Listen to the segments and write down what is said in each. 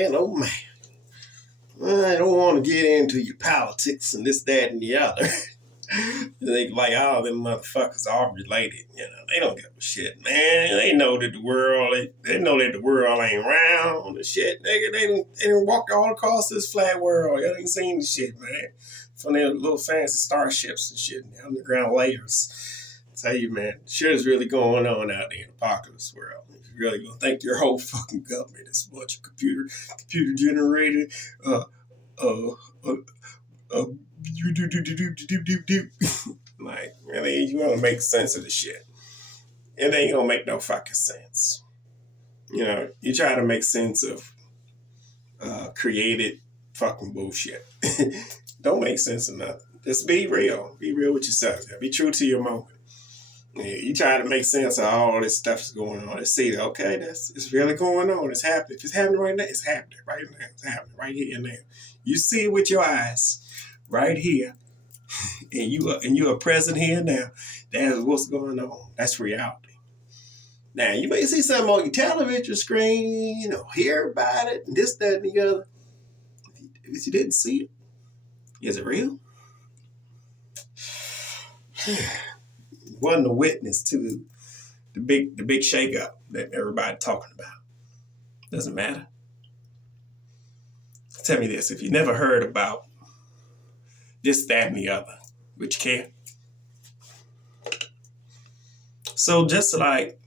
man, oh man. I don't want to get into your politics and this, that, and the other. They like all them motherfuckers are related. They don't give a shit, man. They know that the world, they know that the world ain't round and shit, nigga. They done walked all across this flat world. Y'all ain't seen the shit, man. From their little fancy starships and shit in the underground layers. I tell you, man, shit is really going on out there in the apocalypse world. If you really gonna think your whole fucking government is a bunch of computer generated, you do. Like, really, you want to make sense of the shit. It ain't gonna make no fucking sense. You try to make sense of created fucking bullshit. Don't make sense of nothing. Just be real. Be real with yourself. Be true to your moment. You try to make sense of all this stuff that's going on. Let's see, okay, it's really going on. It's happening. If it's happening right now, it's happening right now. It's happening right here and now. You see it with your eyes, right here, and you are present here now. That's what's going on. That's reality. Now you may see something on your television screen, hear about it, and this, that, and the other. If you didn't see it, is it real? Wasn't a witness to the big shakeup that everybody talking about. Doesn't matter. Tell me this: if you never heard about this, that, and the other, would you care? So just like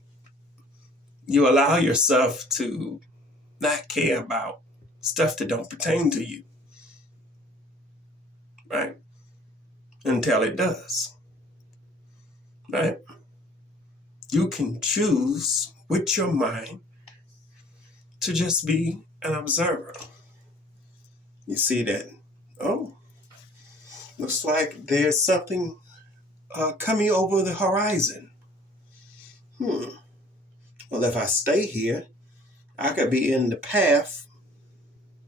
you allow yourself to not care about stuff that don't pertain to you, right? Until it does, right? You can choose with your mind to just be an observer. You see that, looks like there's something coming over the horizon. Well, if I stay here, I could be in the path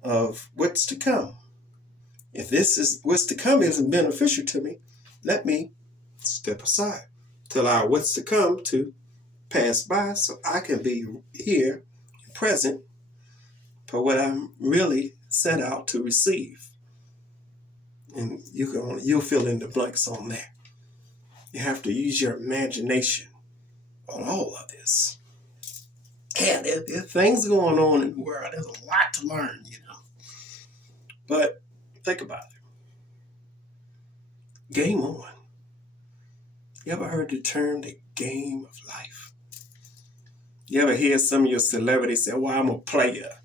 of what's to come. If this is what's to come isn't beneficial to me, let me step aside to allow what's to come to pass by so I can be here, present, for what I'm really set out to receive. And you'll fill in the blanks on that. You have to use your imagination on all of this. Yeah, there's things going on in the world. There's a lot to learn, But think about it. Game on. You ever heard the term the game of life? You ever hear some of your celebrities say, well, I'm a player,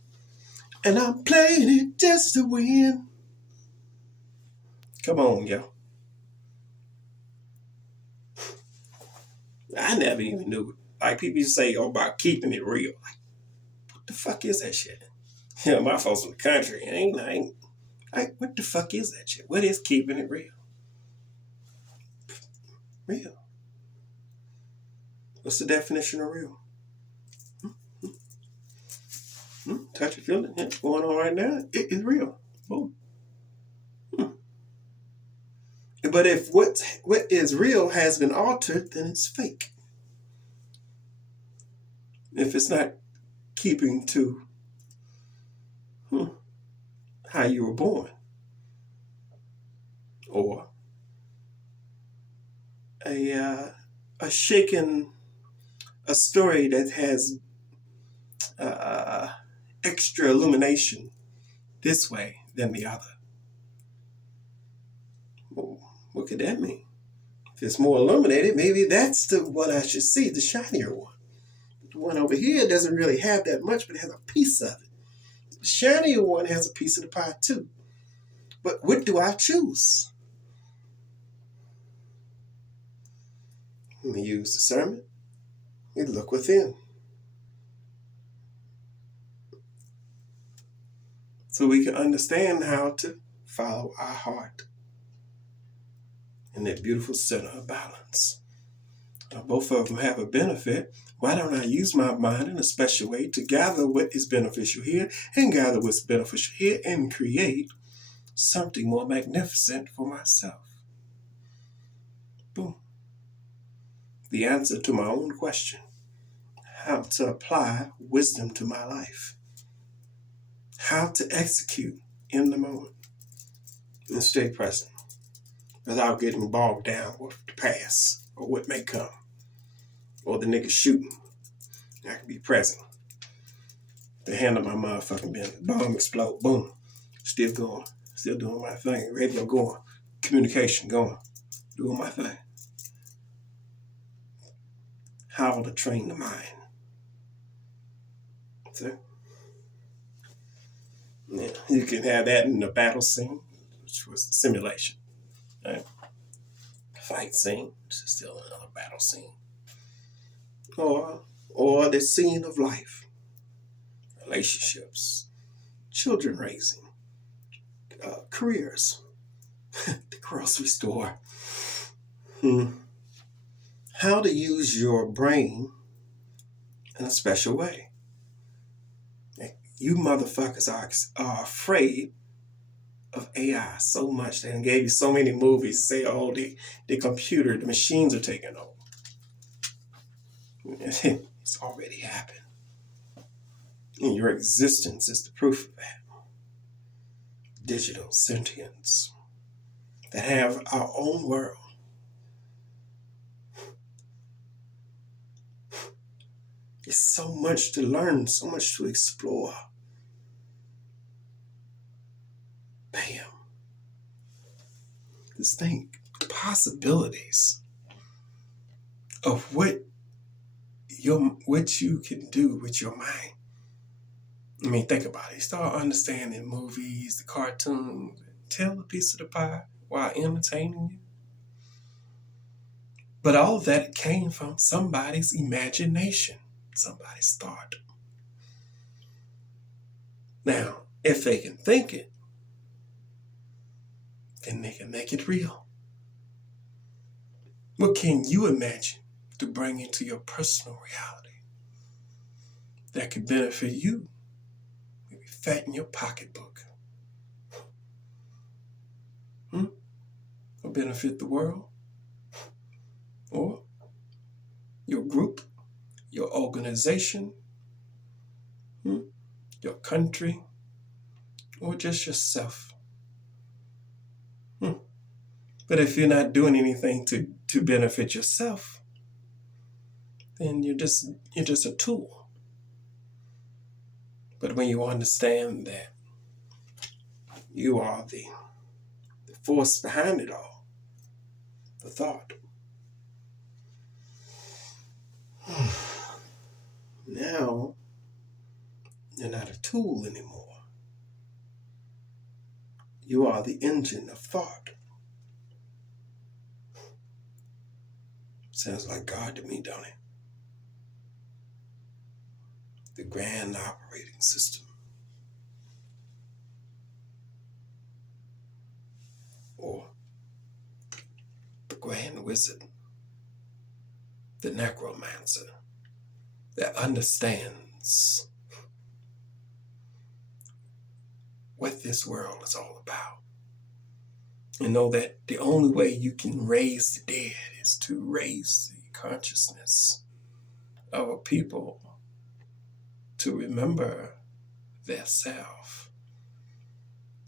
and I'm playing it just to win? Come on, yo. I never even knew it. Like people say about keeping it real. Like, what the fuck is that shit? My folks from the country, ain't like, what the fuck is that shit? What is keeping it real? Real. What's the definition of real? Touch and feel it. What's going on right now? It is real. Boom. But if what is real has been altered, then it's fake. If it's not keeping to how you were born, or a story that has extra illumination this way than the other. Well, what could that mean? If it's more illuminated, maybe that's the one I should see, the shinier one. The one over here doesn't really have that much, but it has a piece of it. The shinier one has a piece of the pie too. But what do I choose? Let me use discernment. We look within. So we can understand how to follow our heart in that beautiful center of balance. Now, both of them have a benefit. Why don't I use my mind in a special way to gather what is beneficial here and gather what's beneficial here and create something more magnificent for myself? Boom. The answer to my own question: how to apply wisdom to my life. how to execute in the moment and stay present without getting bogged down with the past or what may come or the nigga shooting. I can be present. The handle my motherfucking business. Bomb explode. Boom. Still going. Still doing my thing. Radio going. Communication going. Doing my thing. How to train the mind. See? Yeah. You can have that in the battle scene, which was the simulation. Right? Fight scene, which is still another battle scene. Or the scene of life. Relationships. Children raising. Careers. The grocery store. How to use your brain in a special way. You motherfuckers are afraid of AI so much. They gave you so many movies say, oh, the computer, the machines are taking over. It's already happened. And your existence is the proof of that. Digital sentience that have our own world. It's so much to learn, so much to explore. Bam. Just think, the possibilities of what you can do with your mind. I mean, think about it. You start understanding movies, the cartoons, tell a piece of the pie while entertaining you. But all of that came from somebody's imagination, somebody's thought. Now, if they can think it, then they can make it real. What can you imagine to bring into your personal reality that could benefit you? Maybe fatten your pocketbook. Or benefit the world. Or your group, your organization, your country, or just yourself. But if you're not doing anything to benefit yourself, then you're just a tool. But when you understand that you are the force behind it all, the thought, now you're not a tool anymore. You are the engine of thought. Sounds like God to me, don't it? The grand operating system. Or the grand wizard, the necromancer that understands what this world is all about. And know that the only way you can raise the dead is to raise the consciousness of a people to remember their self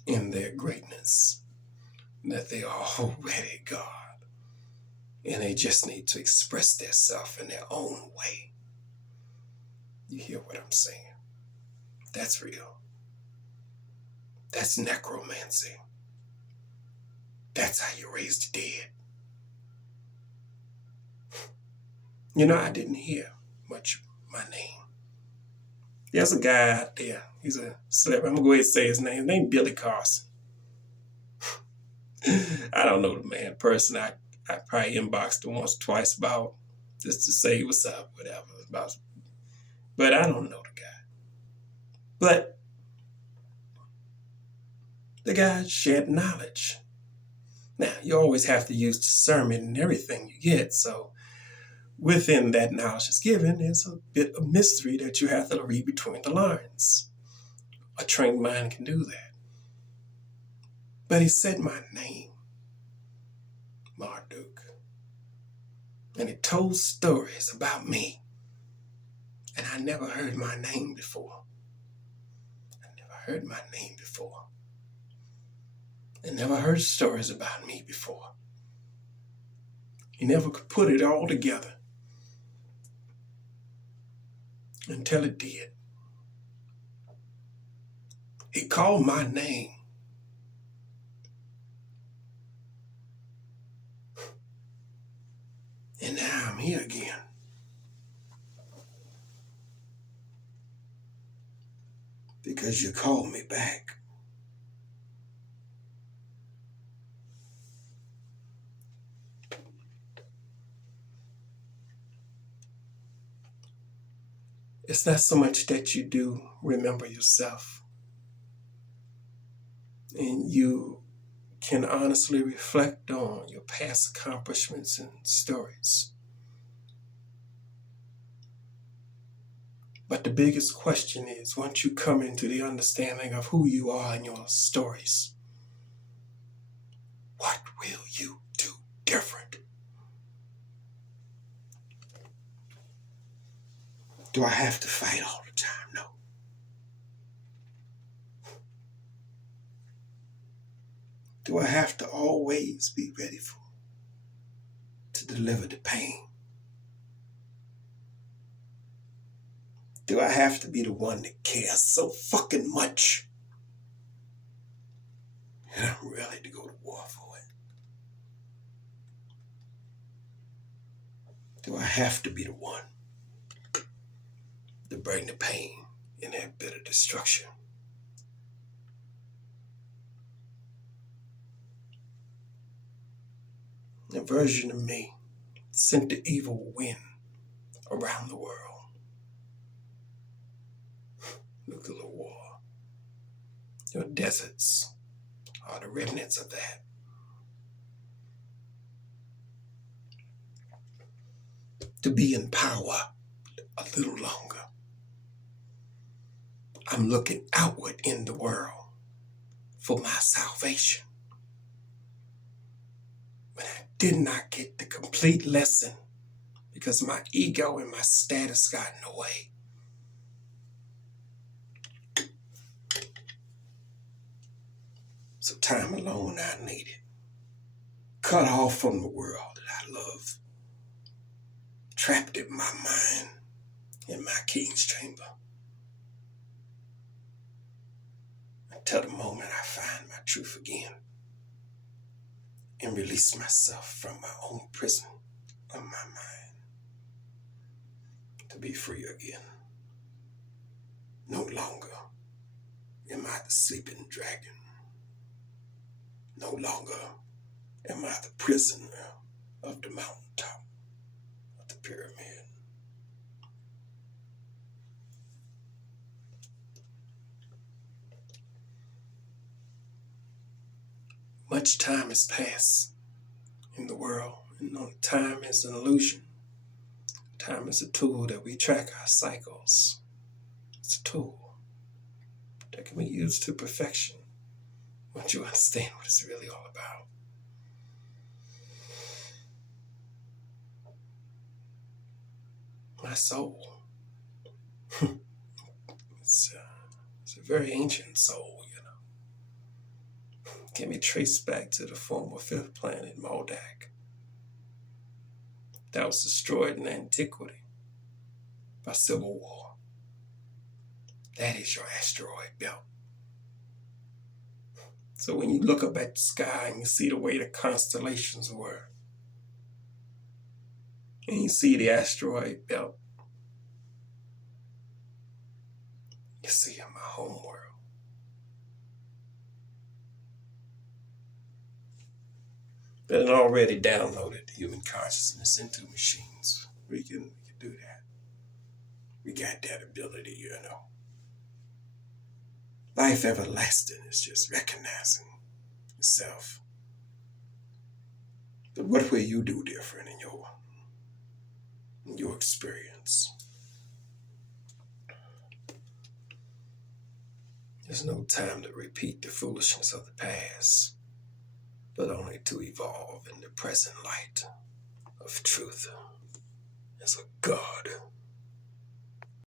in their greatness, that they are already God. And they just need to express their self in their own way. You hear what I'm saying? That's real. That's necromancy. That's how you raise the dead. You know, I didn't hear much of my name. There's a guy out there. He's a celebrity. I'm going to go ahead and say his name. His name Billy Carson. I don't know the man person. I probably inboxed him once or twice about just to say what's up, whatever. But I don't know the guy. But the guy shared knowledge. Now, you always have to use discernment in everything you get. So within that knowledge that's given, there's a bit of mystery that you have to read between the lines. A trained mind can do that. But he said my name, Marduk. And he told stories about me. And I never heard my name before. I never heard my name before. They never heard stories about me before. He never could put it all together until it did. He called my name. And now I'm here again. Because you called me back. It's not so much that you do remember yourself, and you can honestly reflect on your past accomplishments and stories. But the biggest question is, once you come into the understanding of who you are and your stories, what will you do different? Do I have to fight all the time? No. Do I have to always be ready to deliver the pain? Do I have to be the one that cares so fucking much and I'm ready to go to war for it? Do I have to be the one to bring the pain and that bitter destruction? A version of me sent the evil wind around the world. Nuclear war. Your deserts are the remnants of that. To be in power a little longer. I'm looking outward in the world for my salvation. But I did not get the complete lesson because my ego and my status got in the way. So time alone I needed. Cut off from the world that I love. Trapped in my mind, in my king's chamber. Until the moment I find my truth again. And release myself from my own prison of my mind. To be free again. No longer am I the sleeping dragon. No longer am I the prisoner of the mountaintop of the pyramid. Much time has passed in the world, and time is an illusion. Time is a tool that we track our cycles. It's a tool that can be used to perfection once you understand what it's really all about. My soul. It's a very ancient soul, Can be traced back to the former fifth planet, Marduk, that was destroyed in antiquity by civil war. That is your asteroid belt. So when you look up at the sky and you see the way the constellations were, and you see the asteroid belt, you see in my home world. But already downloaded human consciousness into machines. We can do that. We got that ability, Life everlasting is just recognizing yourself. But what will you do different in your experience? There's no time to repeat the foolishness of the past, but only to evolve in the present light of truth as a God.